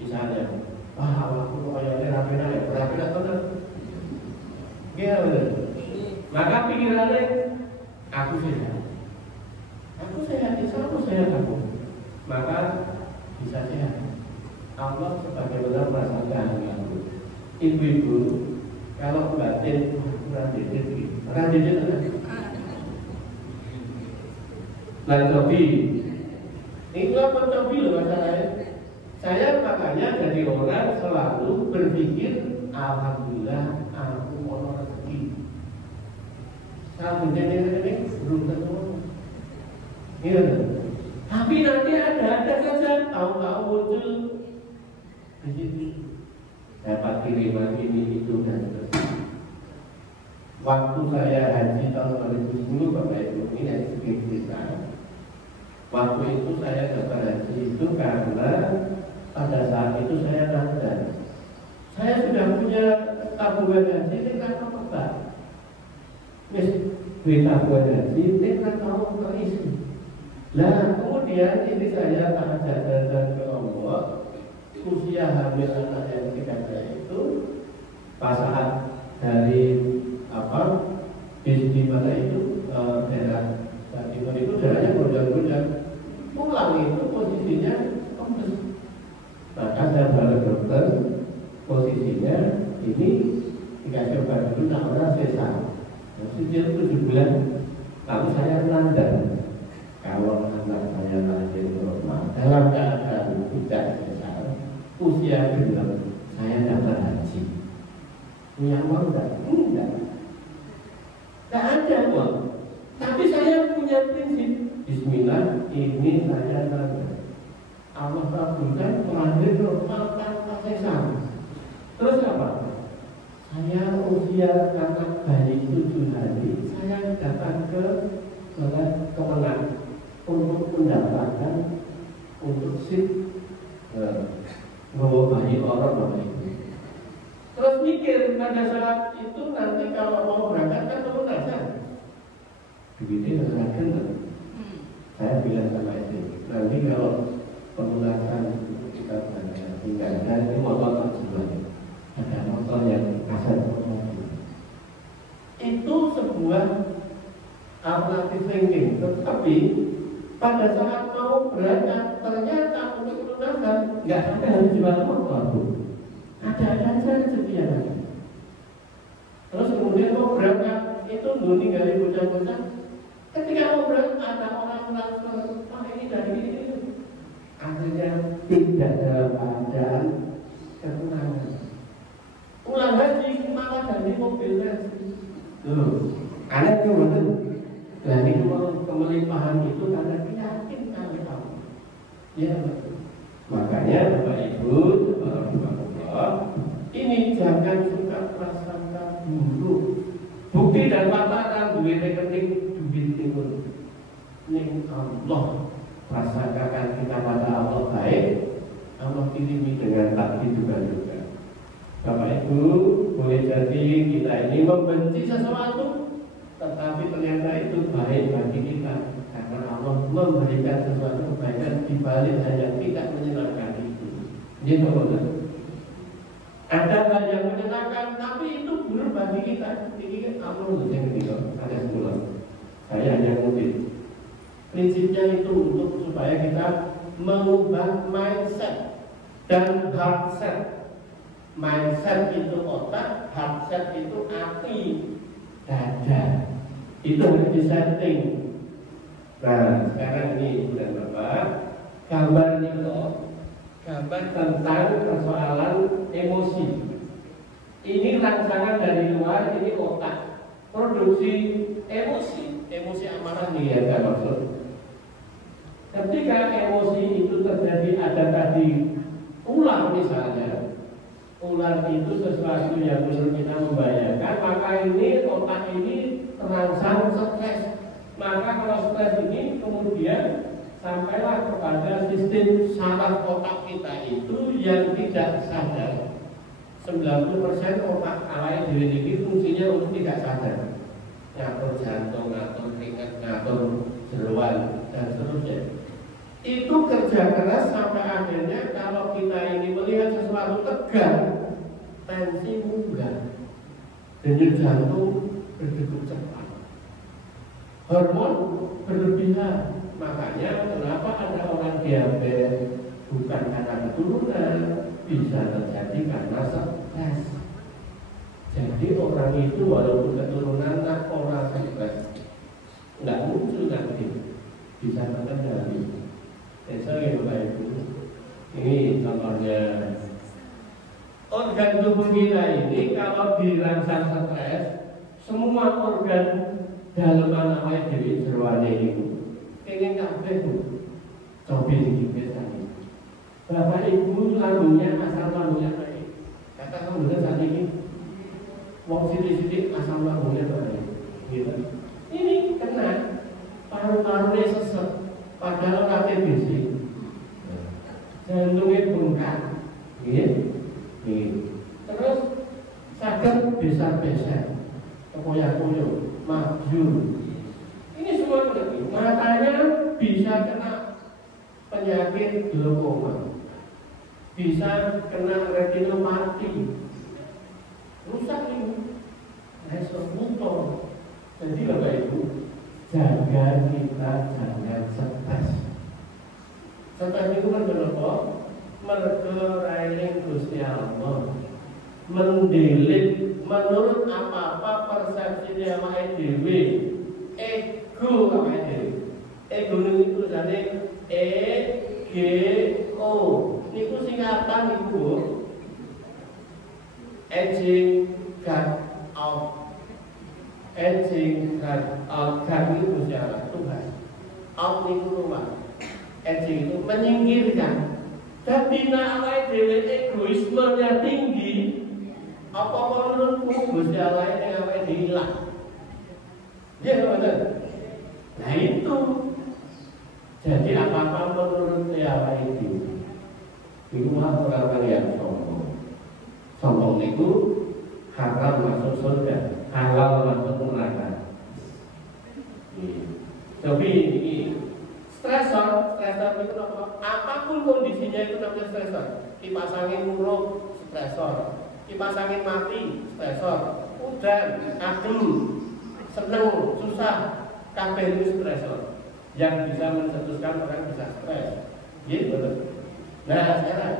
Misalnya, aku kayaknya rapi benar. Iya benar. Maka pikirannya, aku sehat, aku sehat aku. Maka bisa sehat. Allah sebagaimana merasakan aku. Ibu-ibu, kalau batin radit Lancobi. Inilah mencobi loh masalahnya. Saya makanya dari orang selalu berpikir alhamdulillah aku mau rezeki. Saya ini belum tentu. Iya. Tapi nanti ada saja tahu-tahu muncul di sini. Dapat kiriman ini itu dan seterusnya. Waktu saya haji tahun 2010 Bapak Ibu ini ada sedikit cerita. Waktu itu saya daftar haji itu karena pada saat itu saya nadar. Saya sudah punya tabungan haji ini karena apa? Duit tabungan haji ini kan mau terisi. Nah kemudian ini saya jajan ke Allah. Usia hamil anak yang ketiga itu pas saat dari di mana itu daerah timur itu daerahnya gonjang-gonjang. Pulang itu posisinya kempes. Maka saya balik dokter, posisinya ini dikasih obat dulu namanya sesar. Sejak 7 bulan, lalu saya nandang. Kalau anak saya lahir normal dalam keadaan tidak sesar, usia genap, saya dapat haji. Punya uang enggak? Tidak ada uang. Tapi saya punya prinsip. Bismillah, ini saya nanda. Allah kabulkan melahir normal tanpa sesar. Terus apa? Saya usia anak bayi 7 hari, saya datang ke Kemenang untuk mendapatkan sip bawa bayi orang bapak ibu. Terus mikir pada saat itu nanti kalau mau berangkat kan pelunasan. Begitu kan? Saya bilang sama istri, nanti kalau pelunasan kita berangkat tinggal dari motor terjual, ada motor yang kasar itu sebuah alternatif thinking. Tetapi pada saat mau berangkat ternyata untuk pelunasan nggak ada yang jual motor, Bu. Ada rezeki yang lagi. Terus kemudian mau berangkat itu ninggalin bocah-bocah. Ketika mau berangkat ada orang transfer, ini dari ini. Akhirnya tidak dalam keadaan ketenangan. Pulang haji malah dari mobil lagi. Aneh tuh betul. Nah ini kemelimpahan itu karena yakin kali kamu. Ya betul. Makanya Bapak Ibu, ini jangan suka prasangka buruk. Bukti dan paparan duit rekening duit timur. Ini Allah prasangkakan kita pada Allah baik, Allah kirimi dengan tak diduga-duga. Bapak Ibu, boleh jadi kita ini membenci sesuatu, tetapi ternyata itu baik bagi kita karena Allah memberikan sesuatu kebaikan di balik hal yang tidak menyenangkan itu. Gitu betul. Ada hal yang menyenangkan, tapi itu buruk bagi kita. Ini Allah yang ketiga, ada 10. Saya hanya ngutip. Prinsipnya itu untuk supaya kita mengubah mindset dan heart set. Mindset itu otak, heart set itu hati, dada. Itu harus disetting. Nah, sekarang ini Ibu dan Bapak, gambar itu gambar tentang persoalan emosi. Ini rangsangan dari luar, ini otak. Produksi emosi amarah nih ya saya maksud. Ketika emosi itu terjadi, ada tadi ular misalnya, ular itu sesuatu yang menurut kita membahayakan, maka ini otak ini terangsang stres. Maka kalau stres ini kemudian sampailah kepada sistem saraf otak kita itu yang tidak sadar. 90% otak awalnya diri fungsinya untuk tidak sadar, ngatur jantung, ngatur keringat, ngatur jeroan dan seterusnya. Itu kerja keras sampai akhirnya kalau kita ini melihat sesuatu tegang, tensi munggah, denyut jantung berdegup cepat, hormon berlebihan. Makanya kenapa ada orang diabetes bukan karena keturunan, bisa terjadi karena stres. Jadi orang itu walaupun keturunan orang stres nggak muncul nanti, bisa terkendali. Saya Bapak Ibu, ini contohnya organ tubuh kita ini kalau dirangsang stres, semua organ dalam awake dhewe jeroane itu pengen kabeh coba dikit tadi. Bapak Ibu lambungnya asam lambungnya baik. Kata kamu benar saat ini, wong sidik-sidik asam lambungnya baik. Gitu. Ini kena paru-parunya sesek, padahal TBC. Jantungnya bengkak, gitu. Terus sakit besar-besar, kepoyak-poyok, maju. Ini semua berarti matanya bisa kena penyakit glaukoma, bisa kena retinopati, rusak ini, motor. Jadi Bapak Ibu, jaga kita jangan stres. Stres itu kan kenapa? Mergo railing Gusti Allah mendelik menurut apa-apa persepsinya awake dhewe. Ego awake dhewe. Ego niku tulisane EGO. Niku singkatan niku, Bu. Aging God out. Aging God out. God itu siapa? Tuhan. Out niku rumah. Aging itu menyingkirkan. Jadi awake dhewe egoismenya tinggi. Apa menurutmu Gusti Allah ini awake dhewe hilang? Ya benar. Nah itu. Jadi apa-apa menurut awak itu orang-orang yang sombong. Sombong itu haram masuk surga, halal masuk neraka. Tapi ini stresor itu apapun kondisinya itu namanya stresor. Kipas angin muruk, stresor. Kipas angin mati, stresor. Udan, adem, seneng, susah, kabeh itu stresor. Yang bisa mencetuskan orang bisa stres. Gitu betul. Nah sekarang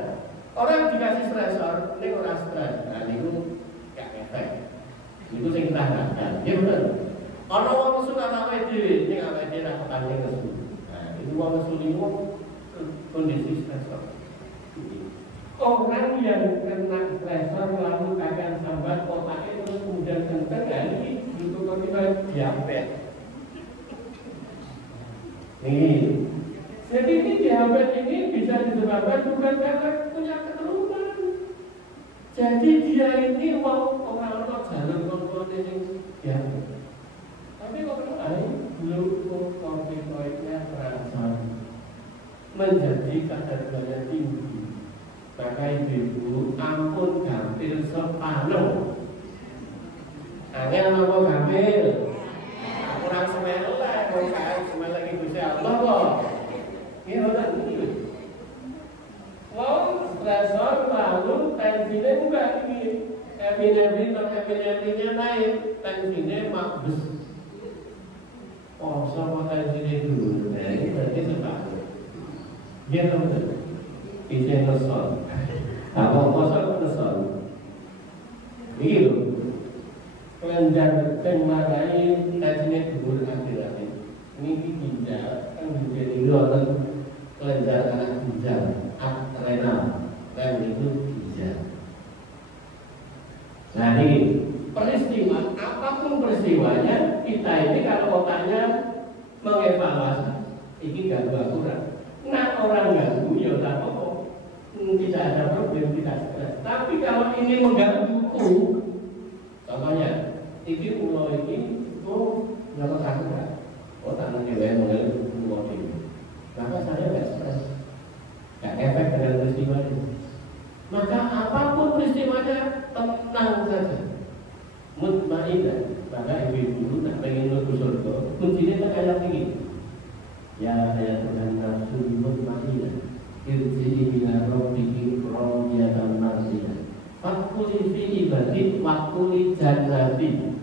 orang dikasih stresor, ini orang stres. Nah itu gak efek. Itu yang kita harapkan. Gitu betul. Orang wong suka awake dhewe, ning awake dhewe ra ketane nesu. Nah, itu wong nesu niku kondisi stresor. Orang yang kena stresor lalu kadang sambat otaknya terus kemudian kenceng, ya ini untuk kita diabetes. Ini, jadi ini diabetes ini bisa disebabkan bukan karena punya keturunan. Jadi dia ini orang jalur kontrolnya yang diabetes. Tapi kalau glukokortikoidnya terasa menjadi kadar gula tinggi, maka ibu ampun gampil sepanuh. Angel apa gampil? Kurang semelek, kalau semelek ibu saya Allah kok. Ini orang ini. Wow, stresor lalu tensinya enggak tinggi. Epinefrinnya naik, tensinya mabes. Oh, sama tensinya dulu, nah ini berarti separuh. Dia betul, bisa nesol. Apa kosong nesol? Ini loh, kelenjar kemarai tensinya dulu akhir-akhir. Ini ginjal, kan ginjal ini orang kelenjar anak ginjal, adrenal, dan itu ginjal. Nah ini peristiwa, apapun peristiwanya, kita ini kalau otaknya mengevaluasi, ini ganggu akurat. Nah orang ganggu, ya tak apa-apa, tidak ada problem, tidak stres. Tapi kalau ini menggangguku, contohnya, ini pulau ini, nyata akurat. Otak menilai pulau ini. Maka saya tidak stres, tidak efek dengan peristiwa ini. Maka apapun peristiwanya, tenang saja, mutmainah. Maka ibu-ibu tak pengen masuk surga, kuncinya tak kayak ini. Ya Tuhan nafsu mutmainah, irji'i ila rabbiki radiyatan mardiyah, fakuli fi ibadi wakuli jannati.